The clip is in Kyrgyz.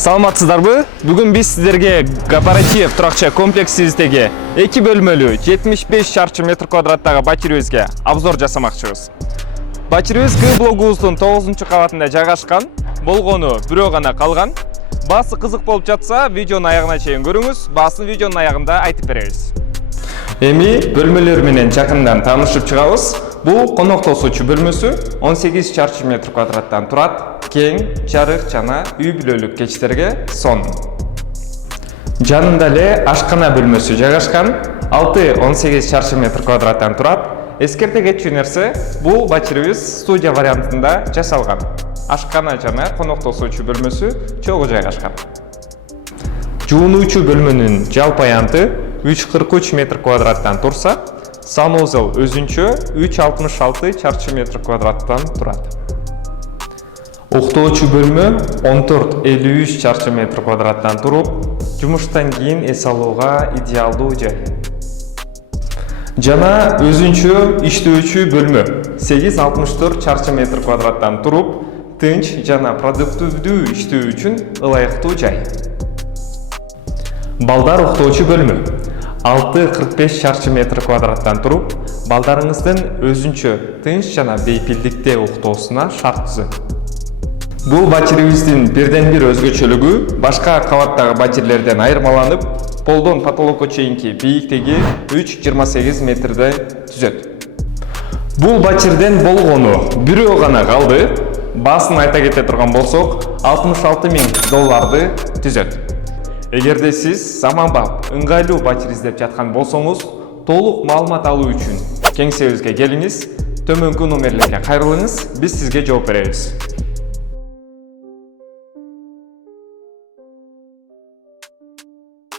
Саламатсыздарбы? Бүгүн биз сиздерге кооператив туракча комплексибиздеги 2 бөлмөлүү 75 чарчы метр квадраттагы батиребизге обзор жасамакчыбыз. Батиребиз К блогубуздун 9-кабатында жайгашкан, болгону бирөө гана калган. Баасы кызык болуп жатса, видеонун аягына чейин көрүңүз, баасын видеонун аягында айтып беребиз. Эми бөлмөлөр менен жакындан таанышып чыгабыз. Бул конок тосуучу бөлмөсү 18 чарчы метр квадраттан турат. Кең, жарык жана үй бүлөлүк кечтерге сонун. Жанында эле ашкана бөлмөсү жайгашкан. 6-18 чарчы метр квадраттан турат. Эскерте кетчү нерсе, бул батиребиз студия вариантында жасалган. Ашкана жана конок тосуучу бөлмөсү чогуу жайгашкан. Жуунуучу бөлмөнүн жалпы аянты 343 метр квадраттан турса, санузел өзүнчө 366 чарчы метр квадраттан турат. Уктоочу бөлмө 14-53 чарчы метр квадраттан туруп, жумуштан кийин эс алууга идеалдуу жай. Жана өзүнчө иштөөчү бөлмө 8-64 чарчы метр квадраттан туруп, тынч жана продуктивдүү иштөө үчүн ылайыктуу жай. Балдар уктоочу бөлмө 6-45 чарчы метр квадраттан туруп, балдарыңыздын өзүнчө тынч жана бейпилдикте уктоосуна шарт түзөт. Бул батиребиздин бирден бир өзгөчөлүгү башка кабаттагы батирлерден айырмаланып, полдон потолокко чейинки бийиктиги 3,28 метрде түзөт. Бул батирден болгону бирөө гана калды. Баасын айта кете турган болсок, $66 000 түзөт. Эгерде сиз заманбап, ыңгайлуу батир издеп жаткан болсоңуз, толук маалымат алуу үчүн кеңсебизге келиңиз, төмөнкү номерлерге кайрылыңыз, биз сизге жооп беребиз.